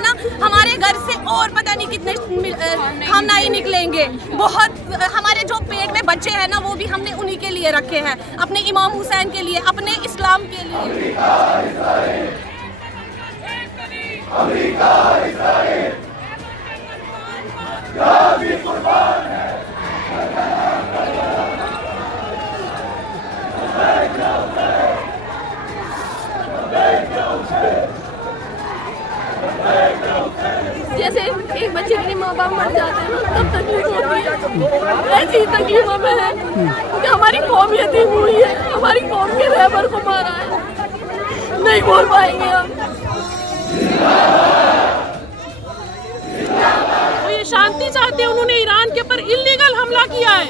ना, हमारे घर से और पता नहीं कितने खामनाई निकलेंगे। बहुत हमारे जो पेट में बच्चे हैं ना, वो भी हमने उन्हीं के लिए रखे हैं, अपने इमाम हुसैन के लिए, अपने इस्लाम के लिए। जैसे एक बच्चे के लिए माँ बाप मर जाते हैं ना, तब तकलीफ होती है। ऐसी तकलीफ हमें है कि हमारी कौम यतीम हुई है, हमारी कौम के रहबर को मारा है, नहीं बोल पाएंगे हम। वो ये शांति चाहते हैं, उन्होंने ईरान के ऊपर इल्लीगल हमला किया है।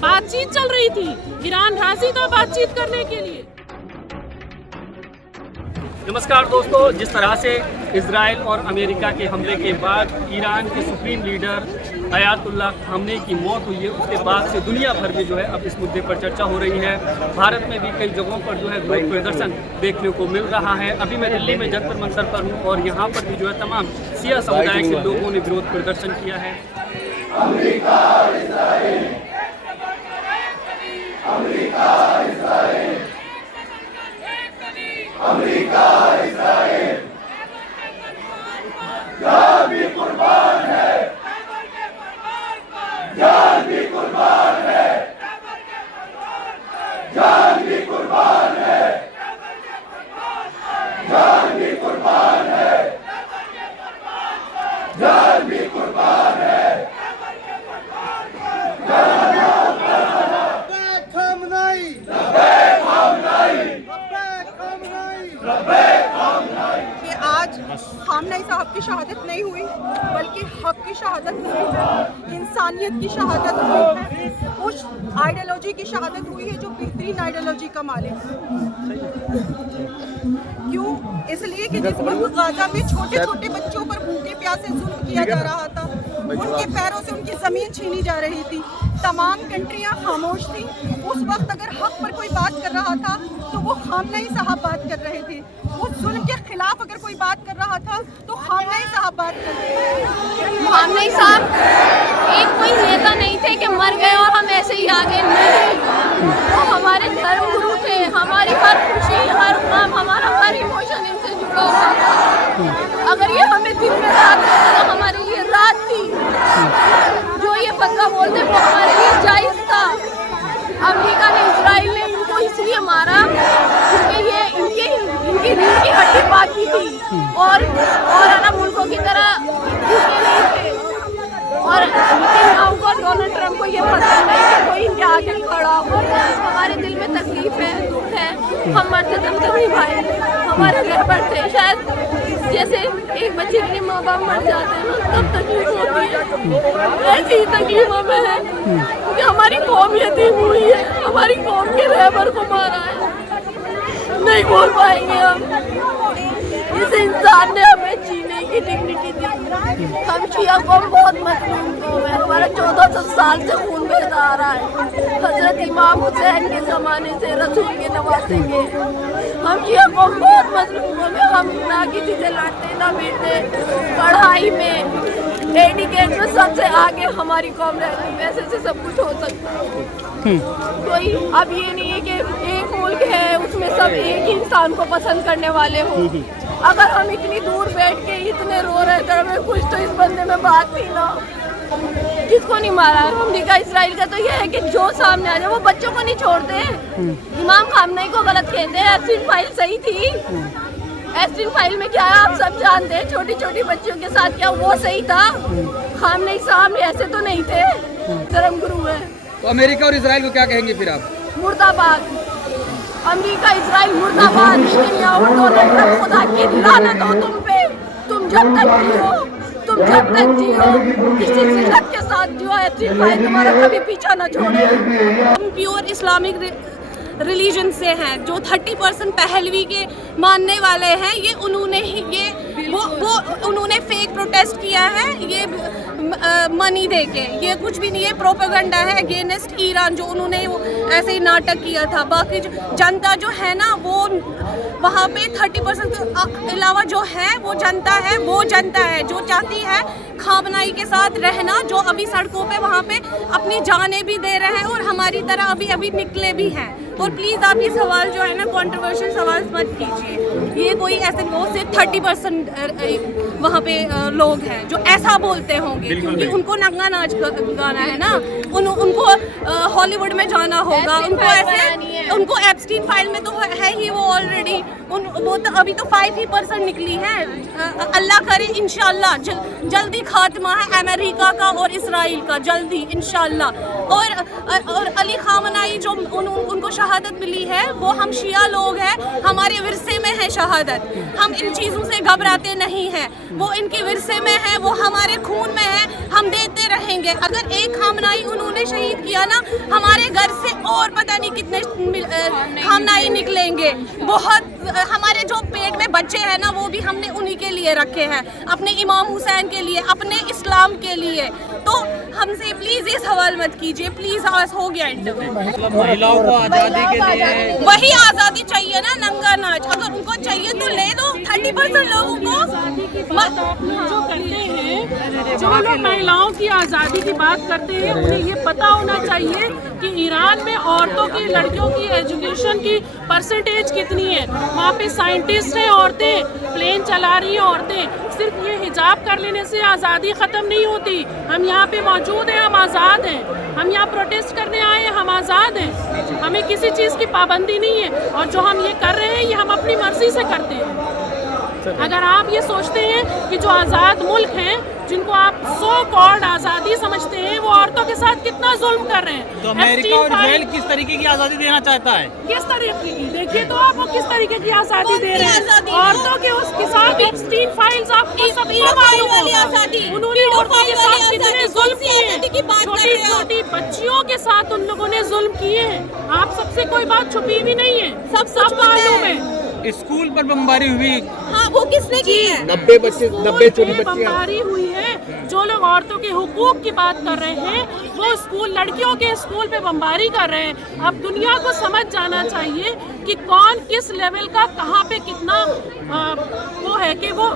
बातचीत चल रही थी, ईरान राजी था बातचीत करने के लिए। नमस्कार दोस्तों, जिस तरह से इजराइल और अमेरिका के हमले के बाद ईरान के सुप्रीम लीडर अयातुल्लाह खामनेई की मौत हुई है, उसके बाद से दुनिया भर में जो है अब इस मुद्दे पर चर्चा हो रही है। भारत में भी कई जगहों पर जो है विरोध प्रदर्शन देखने को मिल रहा है। अभी मैं दिल्ली में जंतर मंतर पर हूँ और यहाँ पर भी जो है तमाम शिया समुदाय के लोगों ने विरोध प्रदर्शन किया है। खामनेई साहब की शहादत नहीं हुई, बल्कि हक की शहादत हुई है, इंसानियत की शहादत हुई है, उस आइडियोलॉजी की शहादत हुई है जो बेहतरीन आइडियोलॉजी का मालिक है। क्यों? इसलिए कि जिस वक्त गाजा में छोटे छोटे बच्चों पर भूखे प्यासे जुल्म किया जा रहा था, उनके पैरों से उनकी ज़मीन छीनी जा रही थी, तमाम कंट्रियां खामोश थी। उस वक्त अगर हक पर कोई बात कर रहा था तो वो खामनेई साहब बात कर रहे थे। उस जुल्म के खिलाफ अगर कोई बात कर रहा था तो खामनेई साहब बात कर रहे थे। खामनेई साहब एक कोई नेता नहीं थे कि मर गए और हम ऐसे ही आगे नहीं। वो हमारे धर्म गुरु थे, हमारी हर खुशी, हर काम, हमारा हर इमोशन इनसे जुड़ा हुआ था। अगर ये हमें दिन में रात होता तो हमारे लिए रात थी। जो ये फतवा बोलते वो हमारे लिए जायज था। अमेरिका ने, इजराइल ने इनको इसलिए मारा क्योंकि ये इनकी रीढ़ की हड्डी बाकी थी और अरब मुल्कों की तरह भूखे नहीं थे। और हमको डोनाल्ड ट्रंप को ये पसंद है कि कोई इनके आगे खड़ा हो। हमारे दिल में तकलीफ है, दुख है, हम मरते तब तक निभाएंगे। हमारे रहबर थे, शायद जैसे एक बच्चे के लिए माँ बाप मर जाते हैं ना, तब तकलीफ होती है। ऐसी तकलीफ हमें है कि हमारी कौम यतीम हुई है, हमारी कौम के रहबर को मारा है, नहीं बोल पाएंगे हम। इस इंसान ने हमें जीने की डिग्निटी दी। हम शिया कौम बहुत मजलूम कौम है, हमारा 1400 साल से खून बहता आ रहा है, हजरत इमाम हुसैन के ज़माने से, रसूल के नवासे के। हम शिया कौम बहुत मजलूम कौम है, हम ना किसी से लड़ते ना भिड़ते, पढ़ाई में, एडिकेट में सबसे आगे हमारी कौम रहती है। वैसे से सब कुछ हो सकता है। कोई अब ये नहीं है कि एक मुल्क है उसमें सब एक ही इंसान को पसंद करने वाले हो। अगर हम इतनी दूर बैठ के इतने रो रहे थे, हमें कुछ तो इस बंदे में बात थी ना। किसको नहीं मारा? अमेरिका इजराइल का तो ये है कि जो सामने आ जाए वो बच्चों को नहीं छोड़ते। इमाम खामनेई को गलत कहते हैं, एप्स्टीन फाइल सही थी। एप्स्टीन फाइल में क्या है आप सब जानते हैं, छोटी छोटी बच्चियों के साथ क्या वो सही था? खामनेई साहब ऐसे तो नहीं थे, धर्म गुरु है। तो अमेरिका और इजराइल को क्या कहेंगे फिर आप? मुर्दाबाद अमेरिका, इजराइल मुर्दाबाद। डोनाल्ड ट्रंप, खुदा की लानत हो तुम पे। तुम जब तक जियो, किसी जिल्लत के साथ जियो, एप्स्टीन फाइल तुम्हारा कभी पीछा न छोड़े। हम प्योर इस्लामिक रिलीजन से हैं, जो 30% पहलवी के मानने वाले हैं। ये उन्होंने ही उन्होंने फेक एक प्रोटेस्ट किया है ये मनी देके, ये कुछ भी नहीं, ये प्रोपेगेंडा है अगेंस्ट ईरान जो उन्होंने ऐसे ही नाटक किया था। बाकी जनता जो है ना वो वहाँ पे 30% के अलावा जो है वो जनता है जो चाहती है खामनाई के साथ रहना, जो अभी सड़कों पे वहाँ पे अपनी जानें भी दे रहे हैं और हमारी तरह अभी निकले भी हैं। और प्लीज़ आप ये सवाल जो है ना कंट्रोवर्शियल सवाल मत कीजिए। ये कोई ऐसे वो सिर्फ 30% वहाँ पे लोग हैं जो ऐसा बोलते होंगे, क्योंकि उनको नंगा नाच गाना है ना, उनको हॉलीवुड में जाना होगा, उनको ऐसे उनको एप्स्टीन फाइल में तो है ही वो ऑलरेडी, वो तो अभी तो 5% निकली है। अल्लाह करे इंशाल्लाह जल्दी खात्मा है अमेरिका का और इसराइल का, जल्दी इंशाल्लाह। और अली खामनाई जो उनको शहादत मिली है वो हम शिया लोग हैं, हमारे विरसे में है शहादत, हम इन चीज़ों से घबराते नहीं हैं, वो इनके विरसे में है, वो हमारे खून में है, हम देते रहेंगे। अगर एक खामनाई उन्होंने शहीद किया ना, हमारे घर से और पता नहीं कितने खामनाई निकलेंगे। बहुत हमारे जो पेट में बच्चे हैं ना वो भी हमने उन्हीं के लिए रखे हैं, अपने इमाम हुसैन के लिए, अपने इस्लाम के लिए। तो हमसे प्लीज ये सवाल मत कीजिए प्लीज, आज हो गया इंटरव्यू। महिलाओं को आज़ादी के लिए वही आज़ादी चाहिए ना, नंगा नाच अगर उनको चाहिए तो ले दो। 30% लोगों को जो करते हैं, जो लोग महिलाओं की आज़ादी की बात करते हैं, उन्हें ये पता होना चाहिए कि ईरान में औरतों की, लड़कियों की एजुकेशन की परसेंटेज कितनी है। वहाँ पे साइंटिस्ट हैं औरतें, प्लेन चला रही हैं औरतें। सिर्फ ये हिजाब कर लेने से आज़ादी ख़त्म नहीं होती। हम यहाँ पे मौजूद हैं, हम आज़ाद हैं, हम यहाँ प्रोटेस्ट करने आए हैं, हम आज़ाद हैं, हमें किसी चीज़ की पाबंदी नहीं है। और जो हम ये कर रहे हैं ये हम अपनी मर्जी से करते हैं। अगर आप ये सोचते हैं कि जो आज़ाद मुल्क हैं, जिनको आप सो कॉल्ड आज़ादी समझते हैं, वो औरतों के साथ कितना जुल्म कर रहे हैं। तो अमेरिका और इजराइल किस तरीके की आज़ादी देना चाहता है? किस तरीके की, देखिए तो आप वो किस तरीके की आज़ादी दे रहे हैं। औरतों के उसके साथ एप्स्टीन फाइल्स आपको सबको मालूम होगा, उन्होंने औरतों के साथ कितने जुल्म किए हैं, छोटी छोटी बच्चियों के साथ उन लोगों ने जुल्म किए हैं। आप सबसे कोई बात छुपी भी नहीं है, सब मालूम है। स्कूल पर बमबारी हुई, हाँ वो किसने की है? 90 बच्चे 90 छोटी बच्चियां। बमबारी हुई है। जो लोग औरतों के हुकूक की बात कर रहे हैं वो स्कूल, लड़कियों के स्कूल पे बमबारी कर रहे हैं। अब दुनिया को समझ जाना चाहिए कि कौन किस लेवल का कहाँ पे कितना वो है कि वो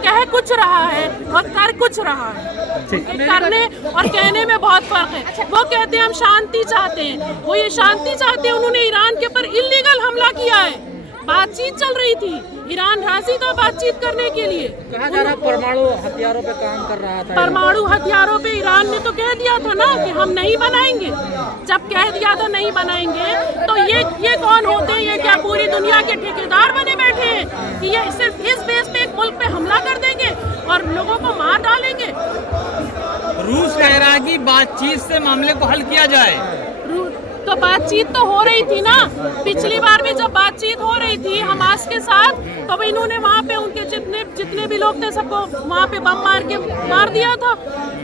कह कुछ रहा है और कर कुछ रहा है। करने और कहने में बहुत फर्क है। वो कहते हैं हम शांति चाहते हैं, वो ये शांति चाहते हैं। उन्होंने ईरान के ऊपर इल्लीगल हमला किया है, बातचीत चल रही थी, ईरान राजी था बातचीत करने के लिए। कहा जा रहा परमाणु हथियारों पे काम कर रहा था। परमाणु हथियारों पे ईरान ने तो कह दिया था ना कि हम नहीं बनाएंगे। जब कह दिया तो नहीं बनाएंगे, तो ये कौन होते हैं? ये क्या पूरी दुनिया के ठेकेदार बने बैठे हैं कि ये सिर्फ इस बेस पे एक मुल्क पे हमला कर देंगे और लोगों को मार डालेंगे? रूस कह रहा है कि बातचीत से मामले को हल किया जाए। तो बातचीत तो हो रही थी ना, पिछली बार भी जब बातचीत हो रही थी हमास के साथ, तो इन्होंने वहाँ पे उनके जितने भी लोग थे सबको वहाँ पे बम मार दिया था।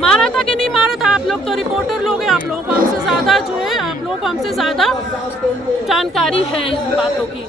मारा था कि नहीं मारा था? आप लोग तो रिपोर्टर लोग हैं, आप लोगों को हमसे ज़्यादा जो है, आप लोगों को हमसे ज़्यादा जानकारी है इन बातों की।